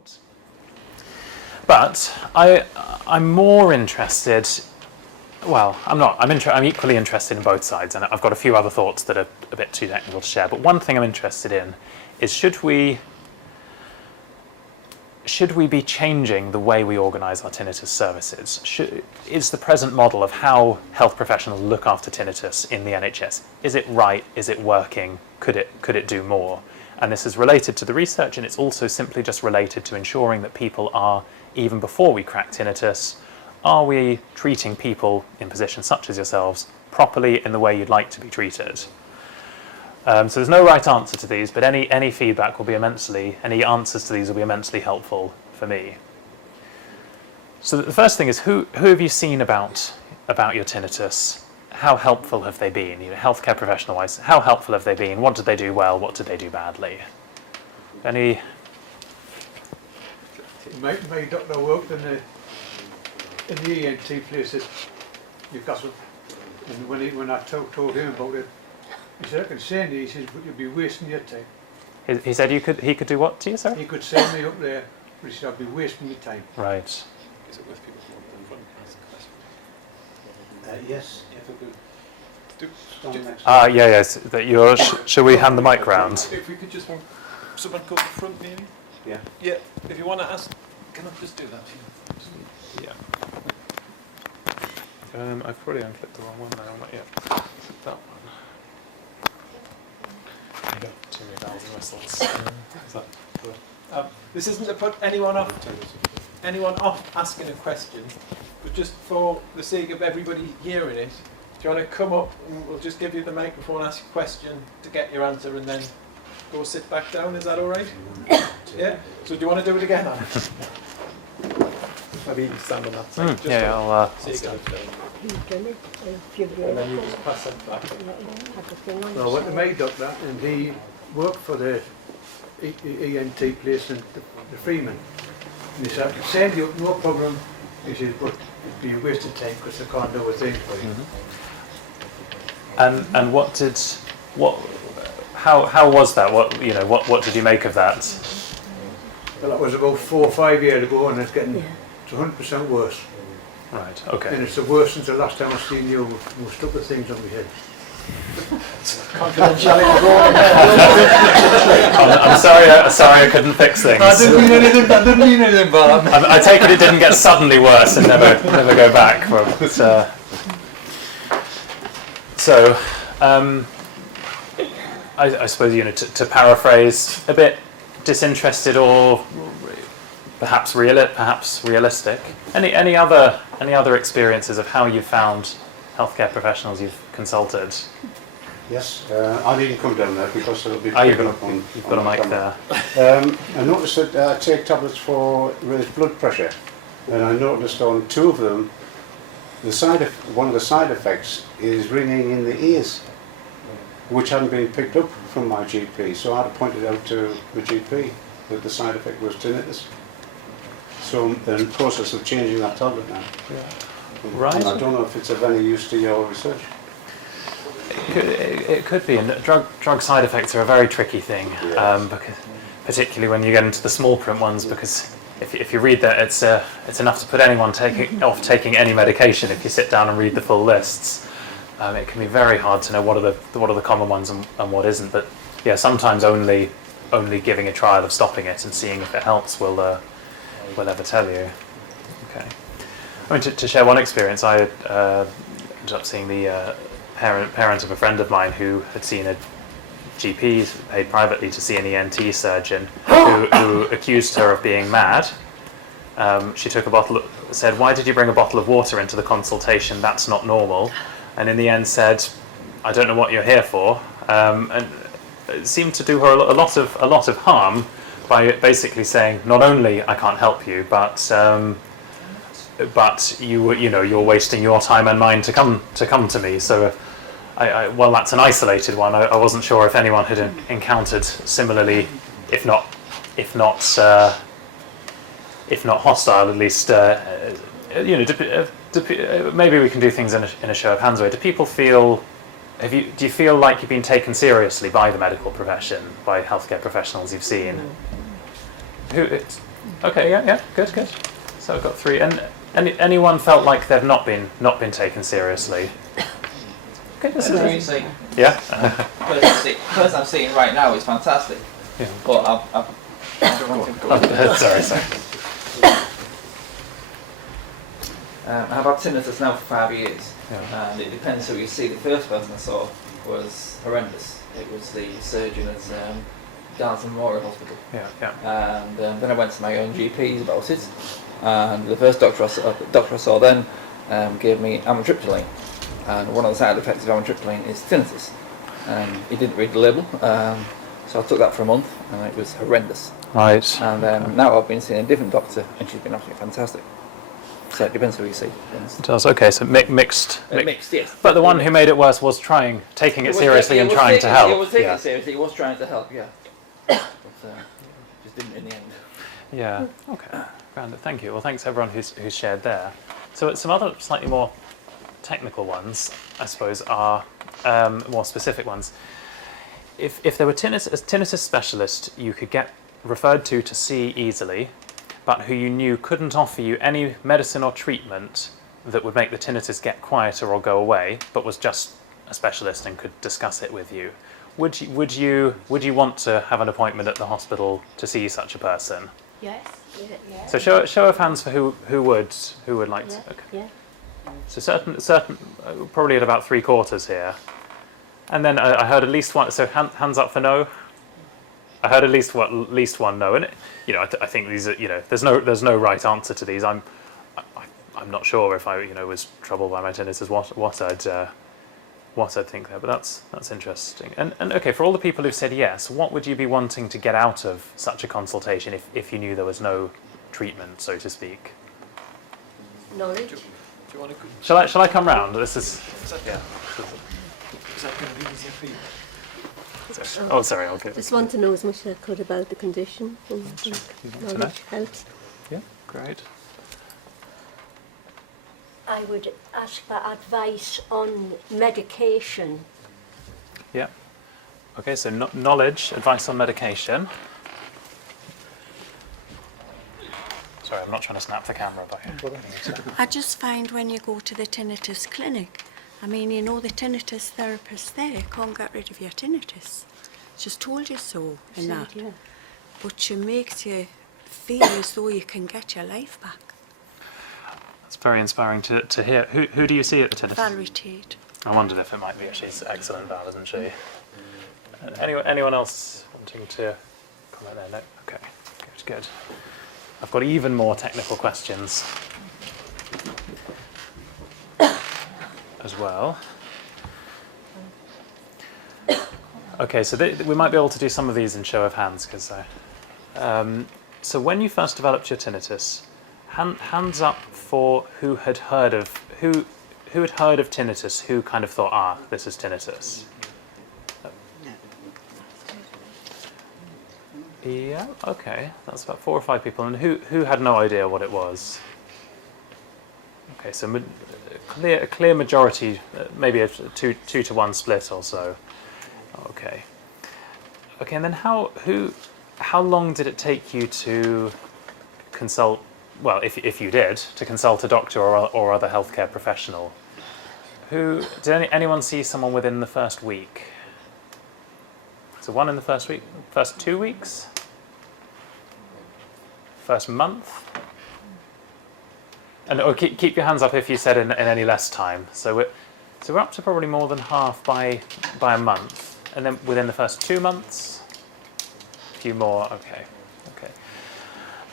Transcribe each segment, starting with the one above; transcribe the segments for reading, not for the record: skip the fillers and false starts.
thought. But I'm more interested. Well, I'm not. I'm equally interested in both sides, and I've got a few other thoughts that are a bit too technical to share. But one thing I'm interested in is should we be changing the way we organise our tinnitus services? Is the present model of how health professionals look after tinnitus in the NHS, is it right? Is it working? Could it do more? And this is related to the research, and it's also simply just related to ensuring that people are, even before we crack tinnitus, are we treating people in positions such as yourselves properly in the way you'd like to be treated? So there's no right answer to these, but any feedback will be any answers to these will be immensely helpful for me. So the first thing is, who have you seen about your tinnitus? How helpful have they been? Healthcare professional-wise, how helpful have they been? What did they do well? What did they do badly? Any? My doctor worked in the ENT place at Newcastle, and when I told him about it, he said, I can send you, he says, but you'll be wasting your time. He said he could do what to you, sir? He could send me up there, but he said, I'll be wasting your time. Right. Is it with people who want in front and ask a question? Yes. Yes. That you're. Shall we hand the mic round? If we could just want someone go to the front, maybe. Yeah. Yeah. If you want to ask, can I just do that? Yeah. I've probably unclicked the wrong one now. Not yet. That one. There you go. Too many bells and whistles. Is that good? This isn't to put anyone off asking a question, but just for the sake of everybody hearing it, do you want to come up and we'll just give you the microphone, ask a question to get your answer, and then go sit back down? Is that all right? Yeah. So do you want to do it again, Alan? Maybe you can stand on that side. Yeah, I'll stand. And then you just pass it back. I went to my doctor, and he worked for the ENT place in the Freeman. And he said, I can send you, no problem. He said, but it'd be a waste of time because I can't do a thing for you. And how was that? What did you make of that? Well, that was about 4 or 5 years ago, and it's getting 100% worse. Right. Okay. And it's the worst since the last time I've seen you. We stuck the things on my head. I'm sorry I couldn't fix things. I didn't mean anything bad. I take it didn't get suddenly worse and never go back. I suppose to paraphrase, a bit disinterested or perhaps realistic. Any other experiences of how you found healthcare professionals you've consulted? Yes, I didn't come down there because it'll be You've picking up on. got a mic there. I noticed that I take tablets for raised blood pressure, and I noticed on 2 of them, one of the side effects is ringing in the ears, which hadn't been picked up from my GP. So I had to point it out to the GP that the side effect was tinnitus. So I'm in the process of changing that tablet now. Yeah. Right. And I don't know if it's of any use to your research. It could be, and drug side effects are a very tricky thing, Yes. because particularly when you get into the small print ones, because if you read that, it's enough to put anyone off taking any medication. If you sit down and read the full lists, it can be very hard to know what are the common ones and what isn't. But yeah, sometimes only giving a trial of stopping it and seeing if it helps will ever tell you. Okay. I mean, to share one experience, I ended up seeing the parent of a friend of mine who had seen a GP paid privately to see an ENT surgeon who accused her of being mad. She took said, "Why did you bring a bottle of water into the consultation? That's not normal." And in the end said, "I don't know what you're here for." And it seemed to do her a lot of harm by basically saying, not only I can't help you, but you're wasting your time and mine to come to me. So, well, that's an isolated one. I wasn't sure if anyone had encountered similarly, if not hostile, at least. Maybe we can do things in a show of hands. Do people feel? Do you feel like you've been taken seriously by the medical profession, by healthcare professionals you've seen? Okay, yeah, good. So I've got 3. And anyone felt like they've not been taken seriously? Okay, this is yeah. Person I'm seeing right now is fantastic. Yeah. But Sorry. I've had tinnitus now for 5 years, Yeah. and it depends who you see. The first person I saw was horrendous. It was the surgeon at Darlington Memorial Hospital. Yeah. And then I went to my own GPs about it, and the first doctor I saw then gave me amitriptyline, and one of the side effects of amitriptyline is tinnitus. He didn't read the label, so I took that for a month, and it was horrendous. Right. And now I've been seeing a different doctor, and she's been absolutely fantastic. So it depends who you see. It does. Okay, so mixed. Mixed, yes. But the one who made it worse was taking it seriously and trying to help. He was taking it seriously. He was trying to help. Yeah. But just didn't in the end. Yeah. Okay. Grand. Thank you. Well, thanks everyone who's shared there. So some other slightly more technical ones, I suppose, are more specific ones. If there were a tinnitus specialist you could get referred to see easily, but who you knew couldn't offer you any medicine or treatment that would make the tinnitus get quieter or go away, but was just a specialist and could discuss it with you, would you want to have an appointment at the hospital to see such a person? Yes. Yeah. So show of hands for who would like to. Okay. Yeah. So certain probably at about 3/4 here, and then I heard at least one. So hands up for no. I heard at least one no, and I think these are there's no right answer to these. I'm not sure if I was troubled by my tinnitus what I'd think there, but that's interesting. And okay, for all the people who've said yes, what would you be wanting to get out of such a consultation if you knew there was no treatment, so to speak? Knowledge. Do you want to? Shall I come round? This is yeah. Is that going to be easier for you? Oh, sorry. Okay. Just want to know as much as I could about the condition. And I think to knowledge helps. Yeah. Great. I would ask for advice on medication. Yeah. Okay. So knowledge, advice on medication. Sorry, I'm not trying to snap the camera, but I just find when you go to the tinnitus clinic, the tinnitus therapist there can't get rid of your tinnitus. She's told you so in that. Yeah. But she makes you feel as though you can get your life back. it's very inspiring to hear. Who do you see at the tinnitus? Valerie Tate. I wondered if it might be. She's excellent, Val, isn't she? Anyone else wanting to comment there? No? Okay, good. I've got even more technical questions as well. Okay, so we might be able to do some of these in show of hands, because so when you first developed your tinnitus, hands up for who had heard of tinnitus, who kind of thought, this is tinnitus. Yeah, okay, that's about 4 or 5 people. And who had no idea what it was? Okay, so a clear majority, maybe a 2 to 1 split or so. Okay, and then how long did it take you to consult? Well, if you did, to consult a doctor or other healthcare professional. Did anyone see someone within the first week? So one in the first week, first 2 weeks, first month, and keep your hands up if you said in any less time. So we're up to probably more than half by a month, and then within the first 2 months, a few more. Okay.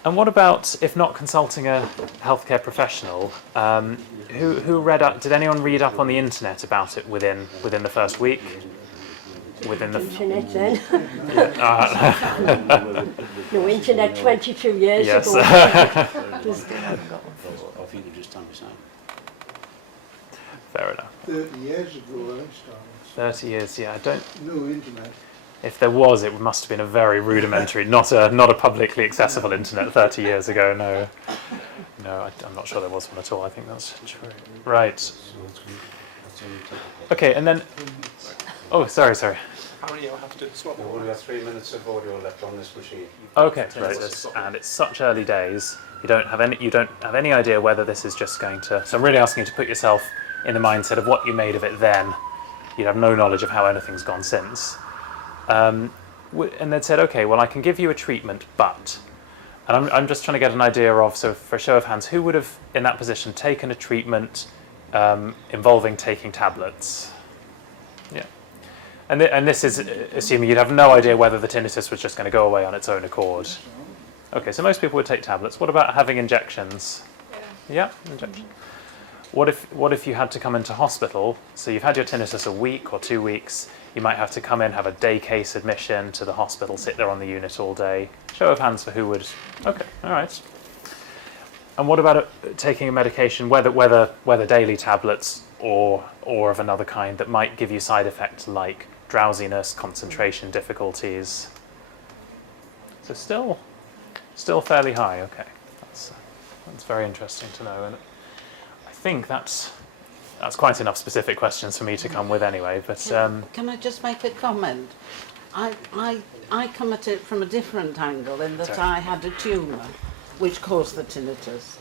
And what about if not consulting a healthcare professional? Who read up? Did anyone read up on the internet about it within the first week? Within the Internet then. no, internet 22 years yes. ago. Or if you could just tell me something. Fair enough. 30 years ago I started. 30 years, yeah. No internet. If there was, it must have been a very rudimentary, not a publicly accessible internet 30 years ago. No, I'm not sure there was one at all. I think that's true. Right. Okay, and then. Oh, sorry. How you'll have to swap. We've only got 3 minutes of audio left on this machine. Okay, and it's such early days. You don't have any idea whether this is just going to. So I'm really asking you to put yourself in the mindset of what you made of it then. You'd have no knowledge of how anything's gone since. And they'd said, okay, well, I can give you a treatment, but. And I'm just trying to get an idea of, so for a show of hands, who would have, in that position, taken a treatment involving taking tablets? Yeah. And this is assuming you'd have no idea whether the tinnitus was just going to go away on its own accord. Okay, so most people would take tablets. What about having injections? Yeah, injections. What if you had to come into hospital? So you've had your tinnitus a week or 2 weeks. You might have to come in, have a day case admission to the hospital, sit there on the unit all day. Show of hands for who would. Okay, all right. And what about taking a medication, whether daily tablets or of another kind that might give you side effects like drowsiness, concentration difficulties? So still fairly high. Okay, that's very interesting to know, and I think that's quite enough specific questions for me to come with anyway. But Can I just make a comment? I come at it from a different angle in that I had a tumour which caused the tinnitus.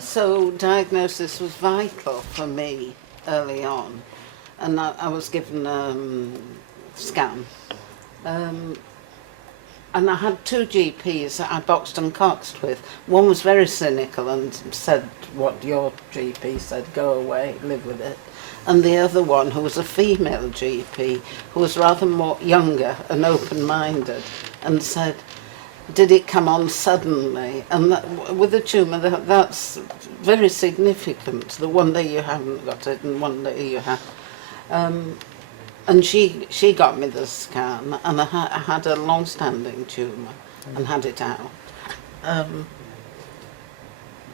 So diagnosis was vital for me early on, and I was given a scan. And I had 2 GPs that I boxed and coxed with. One was very cynical and said what your GP said, go away, live with it. And the other one, who was a female GP, who was rather more younger and open-minded, and said, did it come on suddenly? And with a tumour, that's very significant. The one day you haven't got it and one day you have. And she got me the scan, and I had a long-standing tumour and had it out.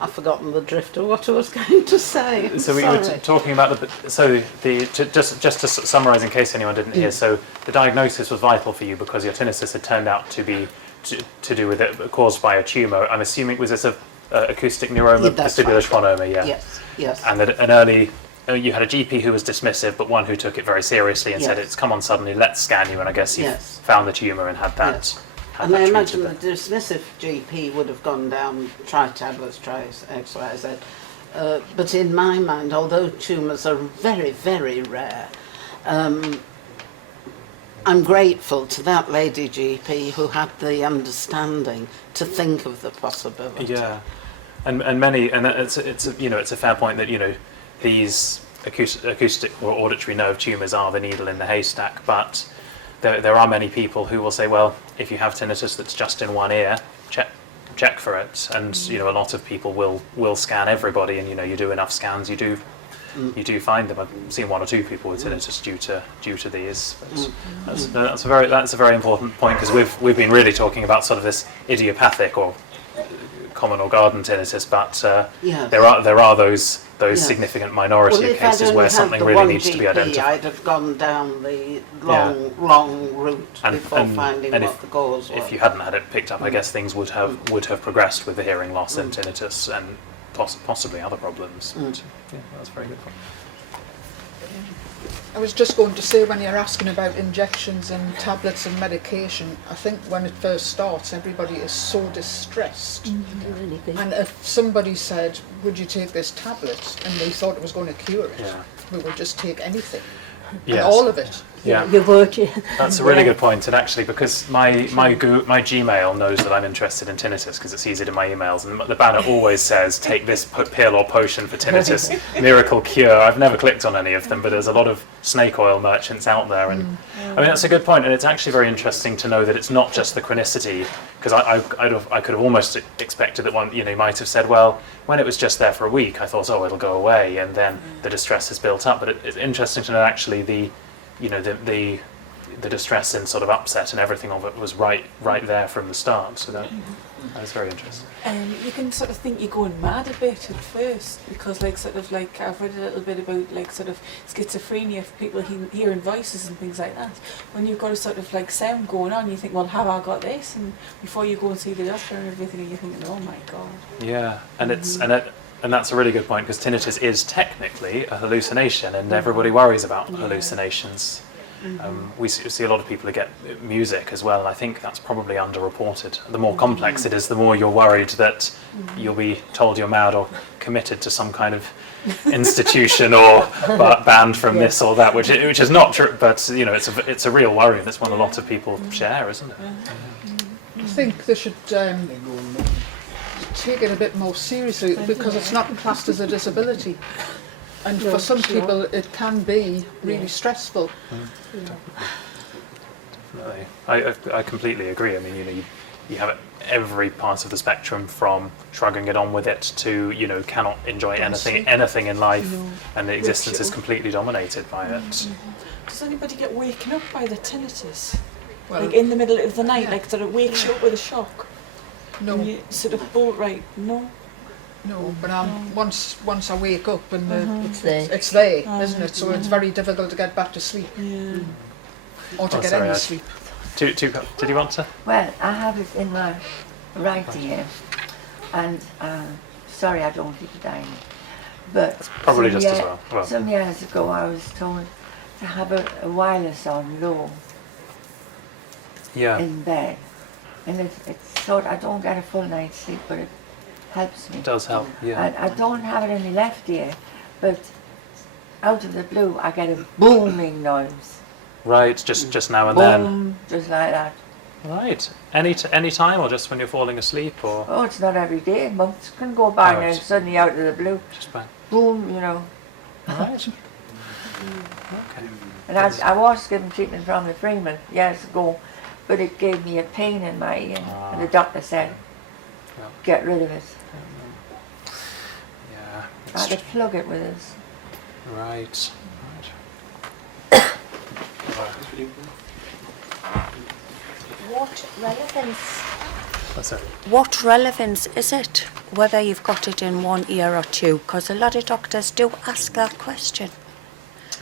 I've forgotten the drift of what I was going to say. So we were talking about just to summarise in case anyone didn't hear. So the diagnosis was vital for you because your tinnitus had turned out to be to do with it caused by a tumour. I'm assuming was this a acoustic neuroma, vestibular schwannoma? Yeah. Yes. And an early. You had a GP who was dismissive, but one who took it very seriously and said, it's come on suddenly, let's scan you, and I guess you found the tumour and had that. Yes. And I imagine the dismissive GP would have gone down, try tablets, try X, Y, Z. But in my mind, although tumours are very, very rare, I'm grateful to that lady GP who had the understanding to think of the possibility. Yeah, and it's a fair point that these acoustic or auditory nerve tumours are the needle in the haystack, but there are many people who will say, well, if you have tinnitus that's just in one ear, check for it. And a lot of people will scan everybody, and you do enough scans, you do find them. I've seen 1 or 2 people with tinnitus due to these. That's a very important point, because we've been really talking about sort of this idiopathic or common or garden tinnitus, but there are those significant minority of cases where something really needs to be identified. I'd have gone down the long route before finding what the cause was. If you hadn't had it picked up, I guess things would have progressed with the hearing loss and tinnitus and possibly other problems. But, that's a very good point. I was just going to say, when you're asking about injections and tablets and medication, I think when it first starts, everybody is so distressed. And if somebody said, would you take this tablet, and they thought it was going to cure it, we would just take anything. And all of it. Yeah, you would. That's a really good point. And actually, because my Gmail knows that I'm interested in tinnitus because it sees it in my emails, and the banner always says, take this pill or potion for tinnitus, miracle cure. I've never clicked on any of them, but there's a lot of snake oil merchants out there. And I mean, that's a good point. And it's actually very interesting to know that it's not just the chronicity, because I could have almost expected that you might have said, well, when it was just there for a week, I thought, oh, it'll go away, and then the distress has built up. But it's interesting to know actually the distress and sort of upset and everything of it was right there from the start. So that's very interesting. You can sort of think you're going mad a bit at first, because I've read a little bit about sort of schizophrenia for people hearing voices and things like that. When you've got a sort of sound going on, you think, well, have I got this? And before you go and see the doctor and everything, and you're thinking, oh my god. Yeah, and and that's a really good point, because tinnitus is technically a hallucination, and everybody worries about hallucinations. We see a lot of people who get music as well, and I think that's probably underreported. The more complex it is, the more you're worried that you'll be told you're mad or committed to some kind of institution or banned from this or that, which is not true, but you know, it's a real worry. That's one a lot of people share, isn't it? I think they should take it a bit more seriously, because it's not classed as a disability. And for some people it can be really stressful. Definitely. I completely agree. I mean, you know, you have every part of the spectrum, from shrugging it on with it to, you know, cannot enjoy anything in life, and the existence is completely dominated by it. Does anybody get waken up by the tinnitus? Well, Like in the middle of the night, like sort of wakes you up with a shock? no, And you sort of bolt right, no? no, but once I wake up and It's there. it's there, isn't it? So it's very difficult to get back to sleep, Yeah. or to Oh, get sorry, any I- sleep. Did you want to? Well, I have it in my right ear, and sorry, I don't think it dying. But Probably some just as well. some years ago, I was told to have a wireless on low Yeah, in bed, and it's sort. I don't get a full night's sleep, but it helps me. it does help. Yeah. And I don't have it in my left ear, but out of the blue, I get a booming noise. Right, just now and then. Boom, just like that. Right. Any time, or just when you're falling asleep, or Oh, it's not every day. Months can go by Oh, now, it's- suddenly out of the blue, just bang. boom, you know. Right. Okay. And I was given treatment from the Freeman years ago, but it gave me a pain in my ear, and the doctor said, Yeah. get rid of it. Yeah. I had to plug it with us. Right. What relevance? That's it. What relevance is it whether you've got it in one ear or two? Because a lot of doctors do ask that question.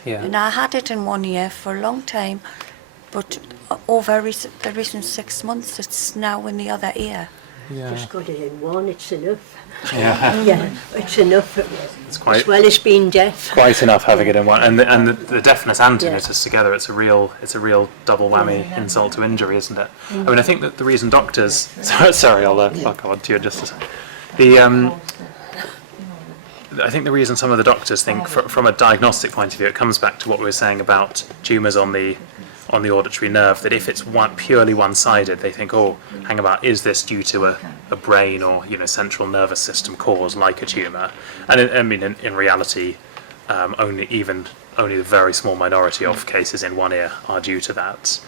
Yeah. And I had it in one ear for a long time, but over the recent 6 months, it's now in the other ear. Yeah. Just got it in one, it's enough. Yeah. Yeah, it's enough. It's quite As well as being deaf. quite enough having it in one, and the deafness and Yeah. tinnitus together. It's a real double whammy insult to injury, isn't it? I mean, I think that the reason doctors. Sorry, I'll come on to you in just a second. I think the reason some of the doctors think, from a diagnostic point of view, it comes back to what we were saying about tumours on the auditory nerve, that if it's purely one-sided, they think, oh, hang about, is this due to a brain or, you know, central nervous system cause like a tumour? And in reality, only the very small minority of cases in one ear are due to that.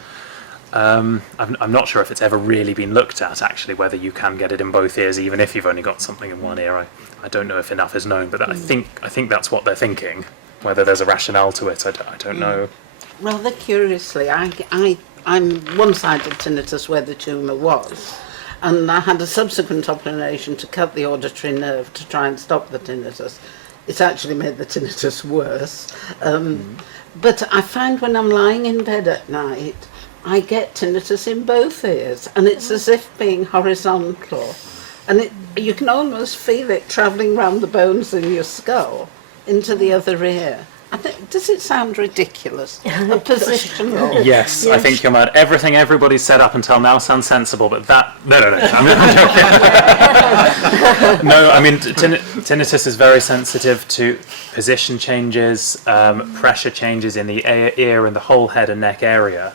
I'm not sure if it's ever really been looked at, actually, whether you can get it in both ears, even if you've only got something in one ear. I don't know if enough is known, but I think that's what they're thinking. Whether there's a rationale to it, I don't know. Rather curiously, I'm one-sided tinnitus where the tumour was, and I had a subsequent operation to cut the auditory nerve to try and stop the tinnitus. It's actually made the tinnitus worse. But I find when I'm lying in bed at night, I get tinnitus in both ears, and it's as if being horizontal. And you can almost feel it travelling round the bones in your skull into the other ear. Does it sound ridiculous? A positional? Yes, I think you're mad. Everything everybody's said up until now sounds sensible, but that... No. I'm joking. No, I mean, tinnitus is very sensitive to position changes, pressure changes in the ear and the whole head and neck area,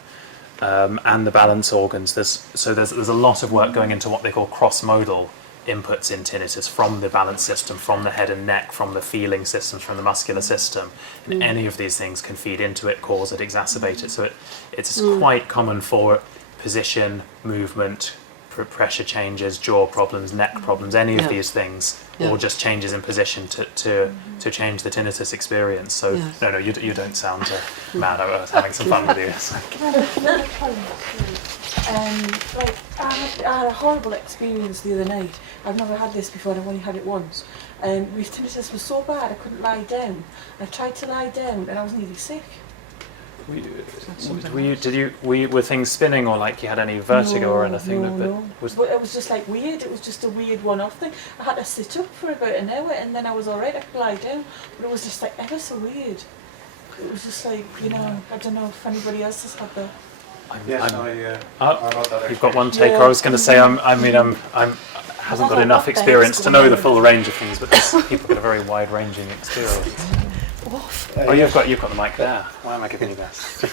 and the balance organs. There's a lot of work going into what they call cross-modal inputs in tinnitus, from the balance system, from the head and neck, from the feeling systems, from the muscular system, and any of these things can feed into it, cause it, exacerbate it. So it's quite common for position, movement, pressure changes, jaw problems, neck problems, any of these things, or just changes in position to change the tinnitus experience. So no, you don't sound mad. I was having some fun with you. So. Can I have another comment? I had a horrible experience the other night. I've never had this before, I've only had it once. My tinnitus was so bad I couldn't lie down. I tried to lie down and I was nearly sick. Were things spinning, or like you had any vertigo or anything? No. But it was just like weird. It was just a weird one-off thing. I had to sit up for about an hour and then I was alright. I could lie down, but it was just like ever so weird. it was just like, you know, I don't know if anybody else has had that. Yes, You've got one taker. I was going to say, I haven't got enough experience to know the full range of things, but there's people got a very wide-ranging experience. Oh, you've got the mic there. Why am I giving you this?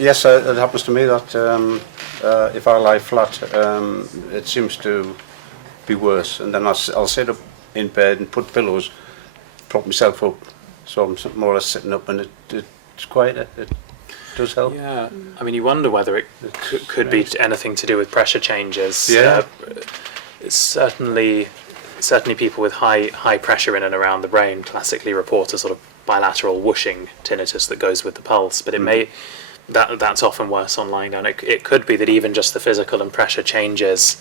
Yes, it happens to me that if I lie flat, it seems to be worse, and then I'll sit up in bed and put pillows, prop myself up, so I'm more or less sitting up, and it's quieter. It does help. Yeah, I mean, you wonder whether it could be anything to do with pressure changes. Yeah. It's certainly people with high pressure in and around the brain classically report a sort of bilateral whooshing tinnitus that goes with the pulse, but it may that's often worse on lying down. It could be that even just the physical and pressure changes,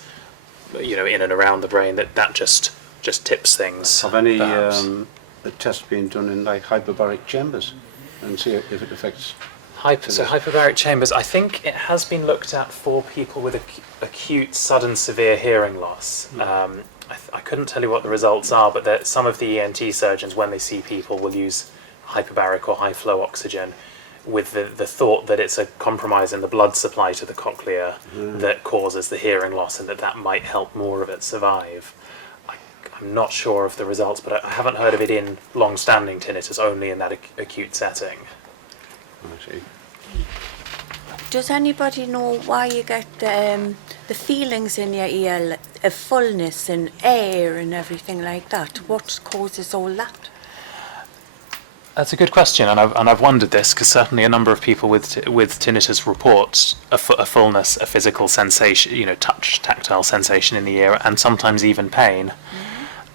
you know, in and around the brain, that just tips things. Have any tests been done in like hyperbaric chambers and see if it affects? So hyperbaric chambers, I think it has been looked at for people with acute, sudden, severe hearing loss. I couldn't tell you what the results are, but some of the ENT surgeons, when they see people, will use hyperbaric or high flow oxygen with the thought that it's a compromise in the blood supply to the cochlea that causes the hearing loss, and that might help more of it survive. I'm not sure of the results, but I haven't heard of it in long-standing tinnitus, only in that acute setting. I see. Does anybody know why you get the feelings in your ear of fullness and air and everything like that? What causes all that? That's a good question, and I've wondered this, because certainly a number of people with tinnitus report a fullness, a physical sensation, you know, touch, tactile sensation in the ear, and sometimes even pain.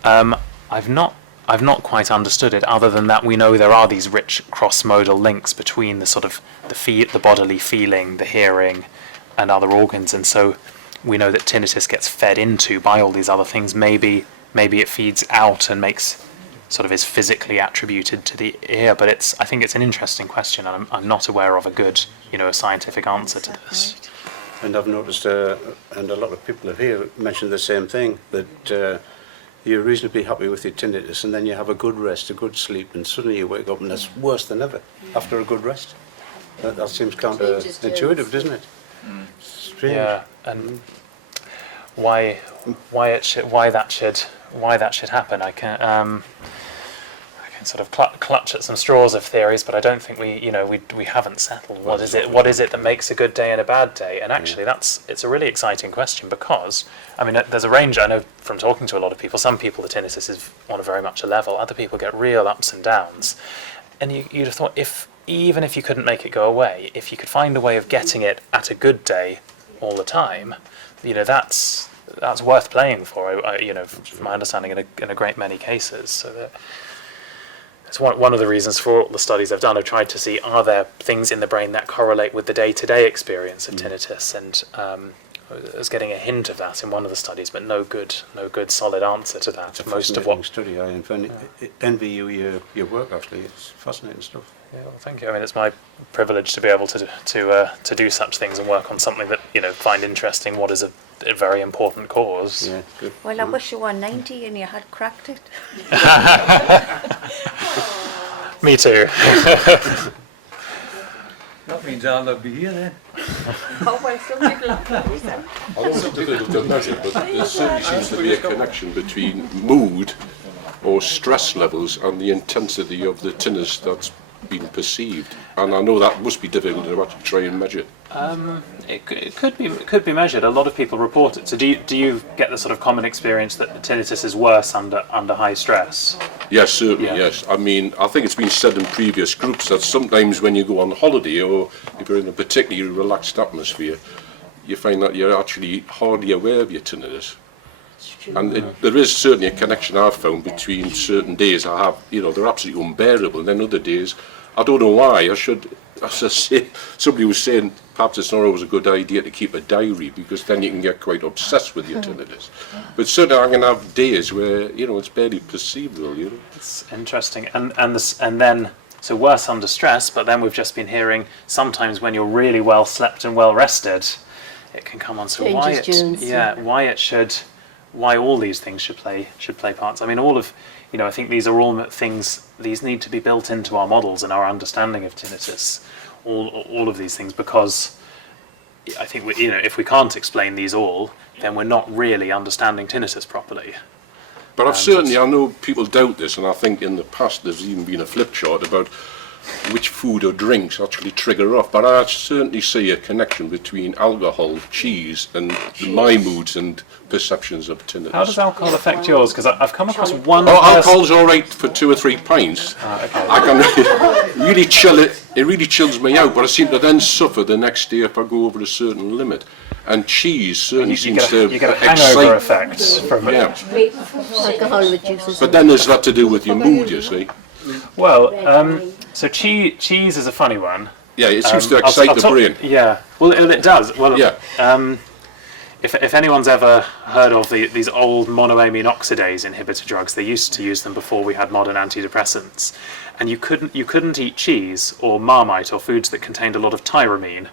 I've not quite understood it, other than that we know there are these rich cross-modal links between the sort of the bodily feeling, the hearing, and other organs, and so we know that tinnitus gets fed into by all these other things. Maybe it feeds out and is physically attributed to the ear, but I think it's an interesting question, and I'm not aware of a good, a scientific answer to this. And I've noticed, and a lot of people here mentioned the same thing, that you're reasonably happy with your tinnitus, and then you have a good rest, a good sleep, and suddenly you wake up and it's worse than ever after a good rest. That seems counterintuitive, doesn't it? Strange. Yeah, and why that should happen, I can sort of clutch at some straws of theories, but I don't think we haven't settled what is it that makes a good day and a bad day. And actually it's a really exciting question, because there's a range. I know from talking to a lot of people, some people the tinnitus is on a very much a level, other people get real ups and downs, and you'd have thought, even if you couldn't make it go away, if you could find a way of getting it at a good day all the time, that's worth playing for, from my understanding, in a great many cases. So that it's one of the reasons for all the studies I've done. I've tried to see, are there things in the brain that correlate with the day-to-day experience of tinnitus, and I was getting a hint of that in one of the studies, but no good solid answer to that. It's a fascinating study. I envy you your work. Actually, it's fascinating stuff. Yeah, well, thank you. It's my privilege to be able to do such things and work on something that find interesting. What is a very important cause. Yeah, good. Well, I wish you were 90 and you had cracked it. Me too. That means I'll not be here then. Oh, well, some people have those then. I don't think difficult to measure, but there certainly seems to be a connection between mood or stress levels and the intensity of the tinnitus that's been perceived. And I know that must be difficult to actually try and measure. It could be measured. A lot of people report it. So do you get the sort of common experience that tinnitus is worse under high stress? Yes, certainly, Yeah. yes. I think it's been said in previous groups that sometimes when you go on holiday, or if you're in a particularly relaxed atmosphere, you find that you're actually hardly aware of your tinnitus. And there is certainly a connection I've found between certain days I have, they're absolutely unbearable, and then other days, I don't know why. As I say, somebody was saying perhaps it's not always a good idea to keep a diary, because then you can get quite obsessed with your tinnitus. But certainly I can have days where, it's barely perceivable, It's interesting. And then, so worse under stress, but then we've just been hearing sometimes when you're really well slept and well rested, it can come on. So why all these things should play parts. I think these are all things, these need to be built into our models and our understanding of tinnitus, all of these things, because I think if we can't explain these all, then we're not really understanding tinnitus properly. But I know people doubt this, and I think in the past there's even been a flip chart about which food or drinks actually trigger off. But I certainly see a connection between alcohol, cheese, and my moods and perceptions of tinnitus. How does alcohol affect yours? Because I've come across one. Alcohol's all right for 2 or 3 pints. Okay. I can really chill it. It really chills me out, but I seem to then suffer the next day if I go over a certain limit. And cheese certainly seems to you get a hangover effect from it. Yeah. Alcohol reduces. But then there's that to do with your mood, you see. Well, so cheese is a funny one. Yeah, it seems to excite the brain. Yeah, well, it does. Well, yeah. If anyone's ever heard of these old monoamine oxidase inhibitor drugs, they used to use them before we had modern antidepressants, and you couldn't eat cheese or Marmite or foods that contained a lot of tyramine,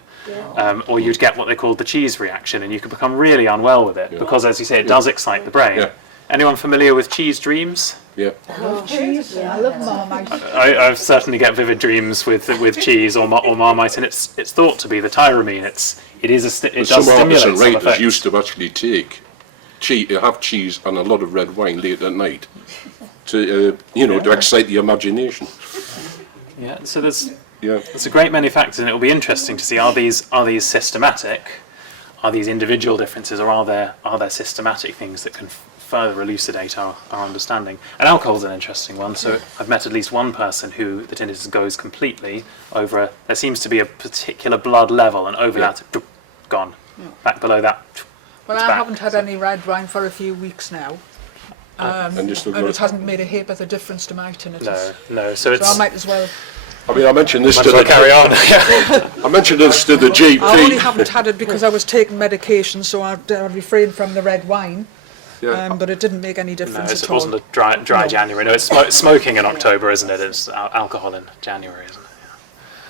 or you'd get what they called the cheese reaction, and you could become really unwell with it because, as you say, it does excite the brain. Yeah. Anyone familiar with cheese dreams? Yeah. I love cheese. I love Marmite. I certainly get vivid dreams with cheese or Marmite, and it's thought to be the tyramine. It does stimulate some writers used to actually have cheese and a lot of red wine late at night to to excite the imagination. Yeah. So there's a great many factors, and it will be interesting to see are these systematic, are these individual differences, or are there systematic things that can further elucidate our understanding. And alcohol's an interesting one. So I've met at least one person who the tinnitus goes completely over. There seems to be a particular blood level, and over that, gone. Back below that. Well, I haven't had any red wine for a few weeks now, and it hasn't made a heap of a difference to my tinnitus. No. So I might as well. I mean, I mentioned this to carry on. I mentioned this to the GP. I only haven't had it because I was taking medication, so I refrained from the red wine. Yeah. But it didn't make any difference at all. It wasn't a dry January. No, it's smoking in October, isn't it? It's alcohol in January, isn't it?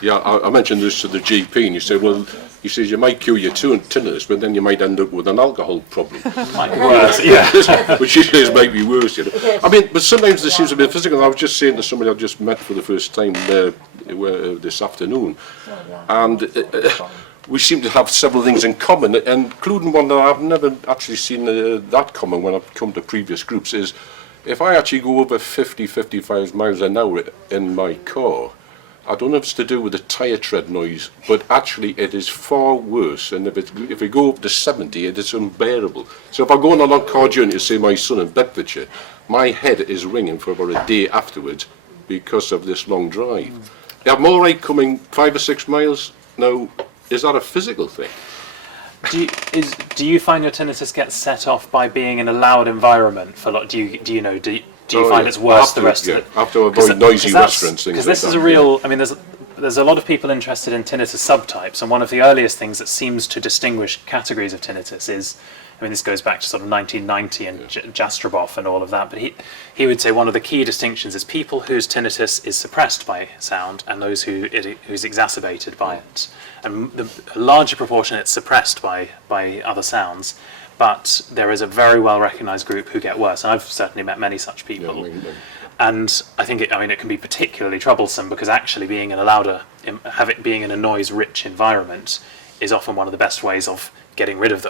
Yeah, I mentioned this to the GP, and he said, well, he says you might cure your tinnitus, but then you might end up with an alcohol problem. Might be worse, yeah. Which he says might be worse, I mean, but sometimes there seems to be a physical. I was just saying to somebody I've just met for the first time this afternoon, and we seem to have several things in common, including one that I've never actually seen that common when I've come to previous groups, is if I actually go over 50-55 miles an hour in my car, I don't know if it's to do with the tyre tread noise, but actually it is far worse, and if we go up to 70, it is unbearable. So if I go on a long car journey to see my son in Bedfordshire, my head is ringing for about a day afterwards because of this long drive. I'm all right coming 5 or 6 miles. Now, is that a physical thing? Do you find your tinnitus gets set off by being in a loud environment? Do you find it's worse the rest of it? After avoid noisy restaurants, things like that. Because this is a real. I mean, there's a lot of people interested in tinnitus subtypes, and one of the earliest things that seems to distinguish categories of tinnitus is. I mean, this goes back to sort of 1990 and Jastroboff and all of that, but he would say one of the key distinctions is people whose tinnitus is suppressed by sound and those who's exacerbated by it. And the larger proportion it's suppressed by other sounds, but there is a very well recognised group who get worse, and I've certainly met many such people. Yeah, and I think it can be particularly troublesome because actually being in being in a noise-rich environment is often one of the best ways of getting rid of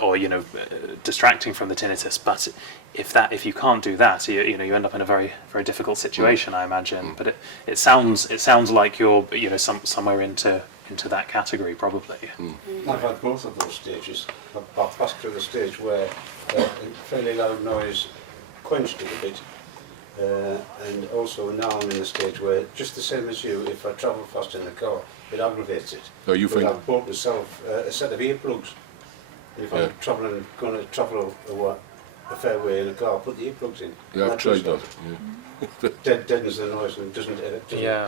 distracting from the tinnitus. But if you can't do that, you end up in a very very difficult situation, I imagine. But it sounds like you're somewhere into that category probably. I've had both of those stages. I've passed through the stage where fairly loud noise quenched it a bit, and also now I'm in the stage where, just the same as you, if I travel fast in the car, it aggravates it. Oh, you think? I've bought myself a set of earplugs. If I'm going to travel a fair way in a car, put the earplugs in. Yeah, I've tried that. Yeah. Deadens the noise and doesn't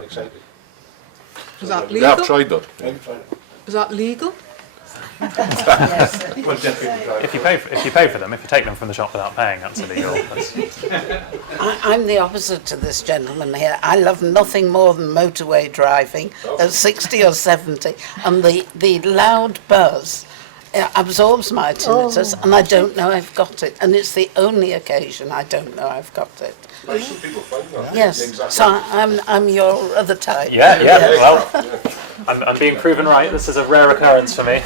excite it. Is that legal? Yeah, I've tried that. Is that legal? Yes. If you pay for them, if you take them from the shop without paying, that's illegal. I'm the opposite to this gentleman here. I love nothing more than motorway driving at 60 or 70, and the loud buzz absorbs my tinnitus, and I don't know I've got it. And it's the only occasion I don't know I've got it. Some people find that. Yes, Exactly. so I'm your other type. Yeah, well, I'm being proven right. This is a rare occurrence for me.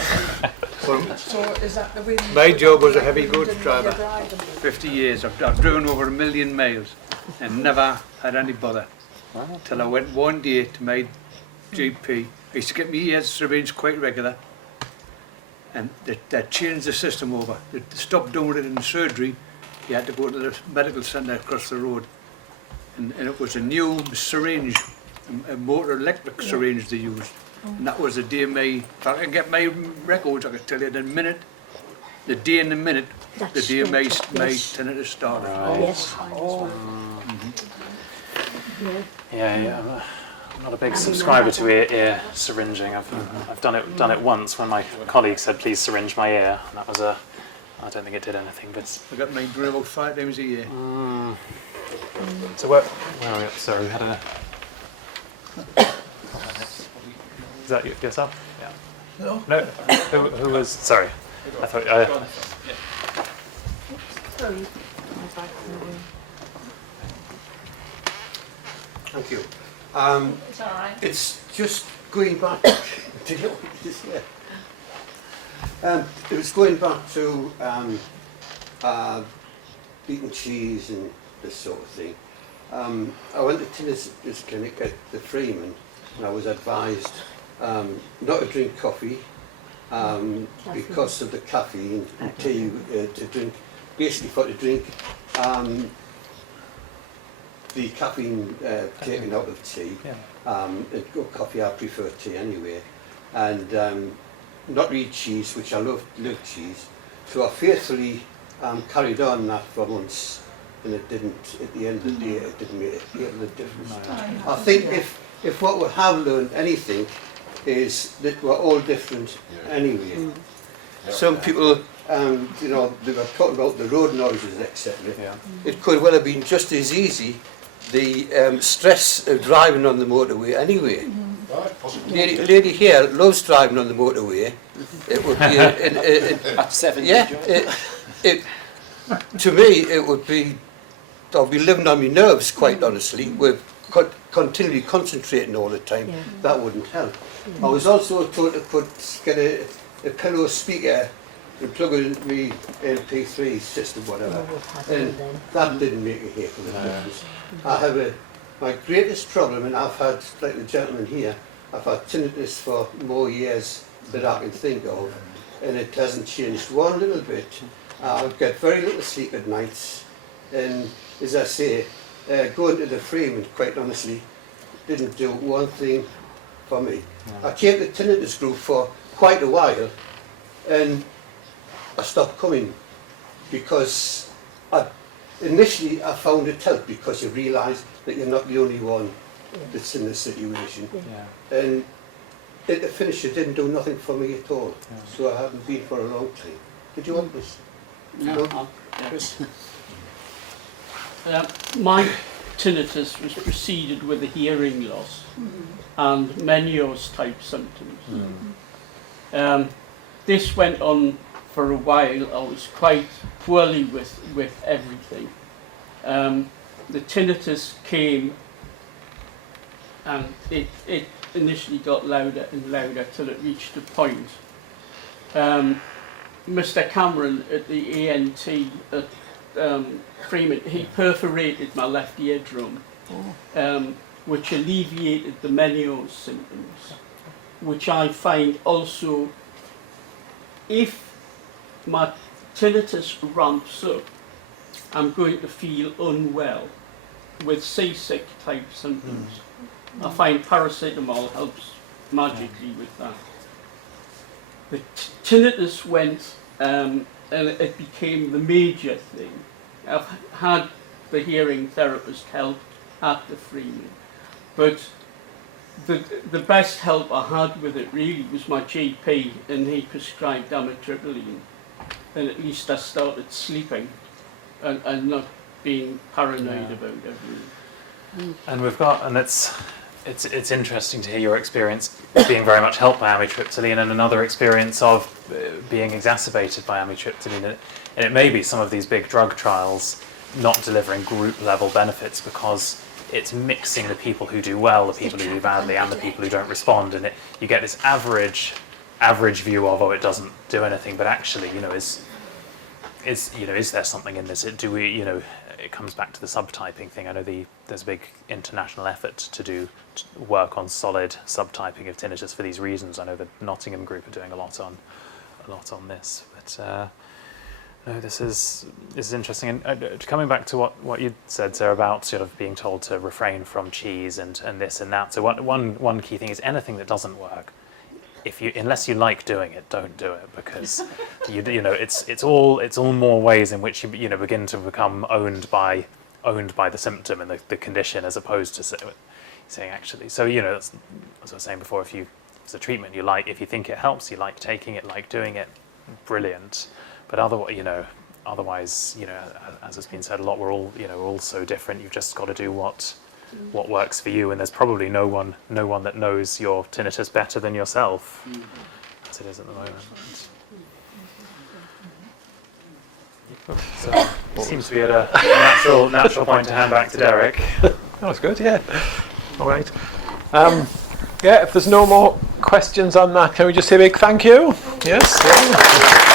So is that the way you My job was a heavy do goods your driver. driving? 50 years. I've driven over 1 million miles and never had any bother. Till I went one day to my GP. I used to get my ears syringed quite regular. And they changed the system over. They stopped doing it in the surgery. You had to go to the medical centre across the road. And it was a new syringe, a motor electric syringe they used. And that was the day if I can get my records, I can tell you the minute, the day and the minute, That's the day my yes. tinnitus started. Yes. Yeah. I'm not a big subscriber to ear syringing. I've done it once when my colleague said, "Please syringe my ear." And that was I don't think it did anything, but. I got mine done about 5 times a year. So where are we up? Sorry, we had a. Is that yourself? Yeah. No. Who was? Sorry, I thought. Sorry. Thank you. It's all right. It's just going back. Did you just hear? It was going back to eating cheese and this sort of thing. I went to Tinnitus clinic at the Freeman, and I was advised not to drink coffee because of the caffeine and tea to drink. Basically, for to drink the caffeine taken out of tea. And coffee, I prefer tea anyway. And not really cheese, which I love cheese. So I faithfully carried on that for months, and it didn't, at the end of the day, it didn't make a difference. I think if what we have learned anything is that we're all different anyway. Some people, they were talking about the road noises, etc. It could well have been just as easy the stress of driving on the motorway anyway. Lady here loves driving on the motorway. It would be At 70. yeah. To me, it would be. I'll be living on my nerves, quite honestly. With continually concentrating all the time. That wouldn't help. I was also told to get a pillow speaker and plug it into my MP3 system, whatever. And that didn't make a hair of a difference. I have my greatest problem, and I've had, like the gentleman here, I've had tinnitus for more years than I can think of, and it hasn't changed one little bit. I get very little sleep at nights, and as I say, going to the Freeman, quite honestly, didn't do one thing for me. I came to the tinnitus group for quite a while, and I stopped coming because initially I found it helped because you realise that you're not the only one that's in this situation. And at the finish it didn't do nothing for me at all. So I haven't been for a long time. Did you want this? No. Chris? My tinnitus was preceded with a hearing loss and Meniere's type symptoms. This went on for a while. I was quite poorly with everything. The tinnitus came and it initially got louder and louder till it reached a point. Mr. Cameron at the ENT at Freeman, he perforated my left eardrum, which alleviated the Meniere's symptoms, which I find also, if my tinnitus ramps up, I'm going to feel unwell with seasick type symptoms. I find paracetamol helps magically with that. The tinnitus went and it became the major thing. I've had the hearing therapist help at the Freeman, but the best help I had with it really was my GP, and he prescribed amitriptyline, and at least I started sleeping and not being paranoid about everything. And we've got, and it's it's interesting to hear your experience being very much helped by amitriptyline, and another experience of being exacerbated by amitriptyline. And it may be some of these big drug trials not delivering group level benefits because it's mixing the people who do well, the people who do badly, and the people who don't respond, and you get this average view of, oh, it doesn't do anything, but actually, is there something in this? Do we, it comes back to the subtyping thing. I know there's a big international effort to work on solid subtyping of tinnitus for these reasons. I know the Nottingham group are doing a lot on this, but no, this is interesting. And coming back to what you said, Sarah, about sort of being told to refrain from cheese and this and that. So one key thing is anything that doesn't work, unless you like doing it, don't do it, because it's all more ways in which you begin to become owned by the symptom and the condition, as opposed to saying actually. So as I was saying before, if it's a treatment you like, if you think it helps, you like taking it, like doing it, brilliant. But otherwise, as has been said a lot, we're all so different. You've just got to do what works for you, and there's probably no one that knows your tinnitus better than yourself, as it is at the moment. So it seems to be at a natural point to hand back to Derek. That was good, yeah. All right. If there's no more questions on that, can we just say a big thank you? Yes. Yeah.